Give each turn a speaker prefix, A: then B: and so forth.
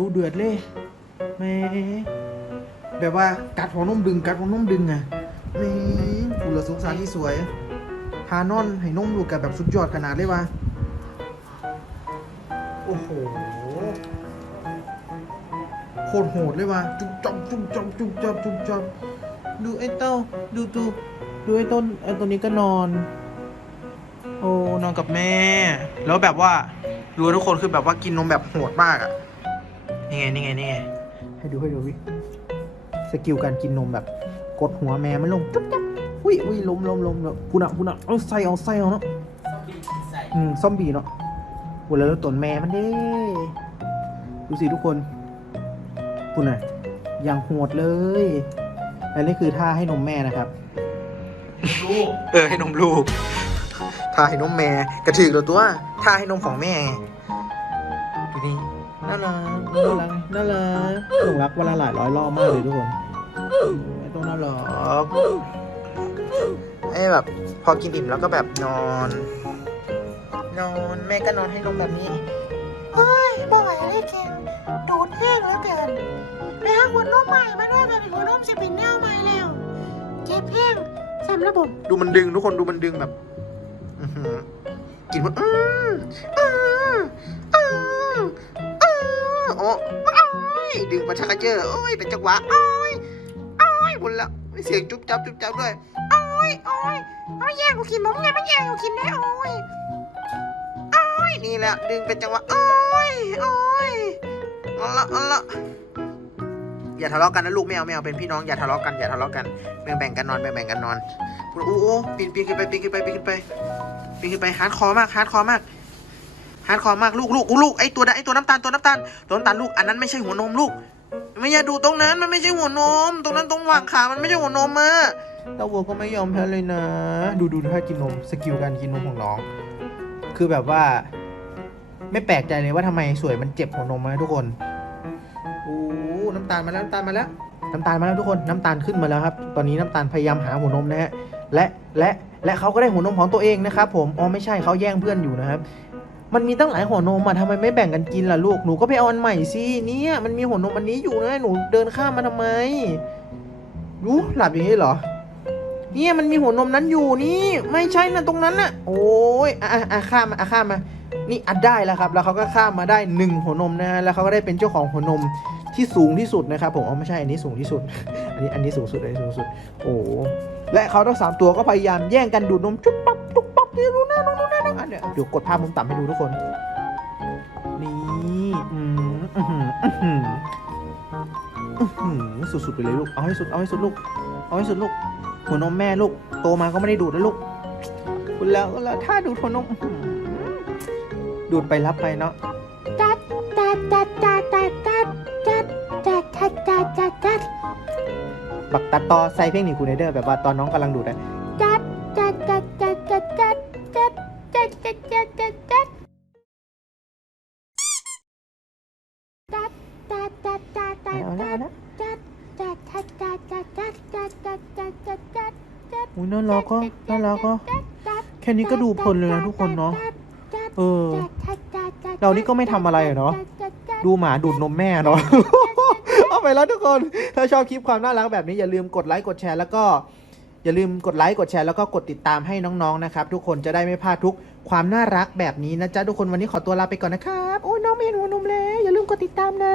A: ดูเดือดเลยแม่แบบว่ากัดหัวนมดึง กัดหัวนมดึงอะแม่ผู้ละสงสารที่สวยทานอนให้นมลูกกับแบบสุดยอดขนาดเลยว่ะโอ้โหโคตรโหดเลยว่ะจุ๊บจับจุ๊บจับจุ๊บจับจุ๊บจับดูไอ้เต้าดูดูดูไอ้ต้นไอ้ตัวนี้ก็นอน โอ้นอนกับแม่ แล้วแบบว่ารู้ทุกคนคือแบบว่ากินนมแบบโหดมากอะ นี่ไงนี่ไงนี่ไงให้ดูให้ดูวิสกิลการกินนมแบบ กดหัวแม่มันลงจุ๊บจับอุ้ยอุ้ยล้มล้มล้มแล้วพูนะพูนะเอาใส่เอาใส่เอาเนาะอืมซอมบี้เนาะพูดแล้วแล้วตนแม่มันเด้ดูสิทุกคนพูน่ะอย่างโหดเลยและนี่คือท่าให้นมแม่นะครับ
B: ลูก
A: เออให้นมลูกท่าให้นมแม่กระถือเราตัวท่าให้นมของแม่ไงดูนี่ น่ารักน่ารักน่ารักหลงรักเวลาหลายร้อยรอบมากเลยทุกคนไอ้ตัวน่ารักไอ้แบบพอกินอิ่มแล้วก็แบบนอน นอนแม่ก็นอนให้นมแบบนี้
C: เฮ้ยบ่อยเลยเก่งดูดแห้งแล้วเกินไปหาหัวนมใหม่มาด้วยแบบหัวนมจะเป็นแนวใหม่แล้วเจ็บแห้งสำระบบ
A: ดูมันดึงทุกคนดูมันดึงแบบอื้อหือกินมันอืมอืมอืม โอ้ยดึงประชักระเจอโอ้ยเป็นจังหวะโอ้ยโอ้ยบุญละเสียงจุ๊บจับจุ๊บจับด้วย
C: โอ้ยโอ้ยเอาแย่งกูกินนมไงมันแย่งกูกินได้โอ้ย
A: โอ้ยนี่แหละดึงเป็นจังหวะโอ้ยโอ้ยเอาละเอาละอย่าทะเลาะกันนะลูกไม่เอาไม่เอาเป็นพี่น้องอย่าทะเลาะกันอย่าทะเลาะกันแบ่งแบ่งกันนอนแบ่งแบ่งกันนอนโอ้โอ้ปีนปีนขึ้นไปปีนขึ้นไปปีนขึ้นไปปีนขึ้นไปฮาร์ดคอร์มากฮาร์ดคอร์มาก ฮาร์ดคอร์มากลูกลูกลูกไอตัวไอตัวน้ำตาลตัวน้ำตาลตัวน้ำตาลลูกอันนั้นไม่ใช่หัวนมลูกไม่อย่าดูตรงนั้นมันไม่ใช่หัวนม ตรงนั้นตรงหว่างขา มันไม่ใช่หัวนมอะเต้าวัวก็ไม่ยอมแพ้เลยนะ ดูดูท่ากินนมสกิลการกินนมของน้อง คือแบบว่า ไม่แปลกใจเลยว่าทำไมสวยมันเจ็บหัวนมนะทุกคนโอ้น้ำตาลมาแล้วน้ำตาลมาแล้วน้ำตาลมาแล้วทุกคนน้ำตาลขึ้นมาแล้วครับ ตอนนี้น้ำตาลพยายามหาหัวนมนะฮะและและและเขาก็ได้หัวนมของตัวเองนะครับผมอ๋อไม่ใช่เขาแย่งเพื่อนอยู่นะครับ มันมีตั้งหลายหัวนมอะทำไมไม่แบ่งกันกินล่ะลูก หนูก็ไปเอาอันใหม่สิเนี่ยมันมีหัวนมอันนี้อยู่นะ หนูเดินข้ามมาทำไมรู้หลับอย่างนี้เหรอ เนี่ยมันมีหัวนมนั้นอยู่นี่ ไม่ใช่นะตรงนั้นน่ะ โอ้ยอะอะข้ามมาอะข้ามมา นี่อัดได้แล้วครับ แล้วเขาก็ข้ามมาได้หนึ่งหัวนมนะฮะ แล้วเขาก็ได้เป็นเจ้าของหัวนมที่สูงที่สุดนะครับผมอ๋อไม่ใช่อันนี้สูงที่สุด อันนี้อันนี้สูงสุดอันนี้สูงสุด โอ้และเขาทั้งสามตัวก็พยายามแย่งกันดูดนมจุ๊บปั๊บจุ๊บปั๊บนี่รู้นะรู้นะ นะอันเนี้ยเดี๋ยวกดภาพมุมต่ำให้ดูทุกคน นี่อืมอื้อหืออื้อหืออื้อหือสุดๆไปเลยลูก เอาให้สุด เอาให้สุดลูก เอาให้สุดลูก หัวนมแม่ลูก โตมาก็ไม่ได้ดูดนะลูก คุณแล้วแล้วถ้าดูดหัวนมอื้อหือดูดไปรับไปเนาะ
C: จัดจัดจัดจัดจัดจัดจัดจัดจัดจัดจัดจัด
A: บักตัดต่อใส่เพลงหนีคูเนเดอร์แบบว่าตอนน้องกำลังดูดอะ
C: จัดจัดจัดจัดจัดจัดจัดจัดจัดจัด
A: เอาละ
C: จั
A: เอา
C: ด
A: ละ
C: จัดจัดจัดจัดจัดจัดจัดจัดจัดจัดจัด
A: อุ้ยน่ารักก็น่ารักก็แค่นี้ก็ดูเพลินเลยนะทุกคนเนาะเออ เรานี่ก็ไม่ทำอะไรอะเนาะดูหมาดูดนมแม่เนาะเอาไปแล้วทุกคน ถ้าชอบคลิปความน่ารักแบบนี้อย่าลืมกดไลค์กดแชร์แล้วก็ อย่าลืมกดไลค์กดแชร์แล้วก็กดติดตามให้น้องๆนะครับ ทุกคนจะได้ไม่พลาดทุกความน่ารักแบบนี้นะจ๊ะทุกคนวันนี้ขอตัวลาไปก่อนนะครับ โอ้ยน้องเมนหัวนมเลยอย่าลืมกดติดตามนะ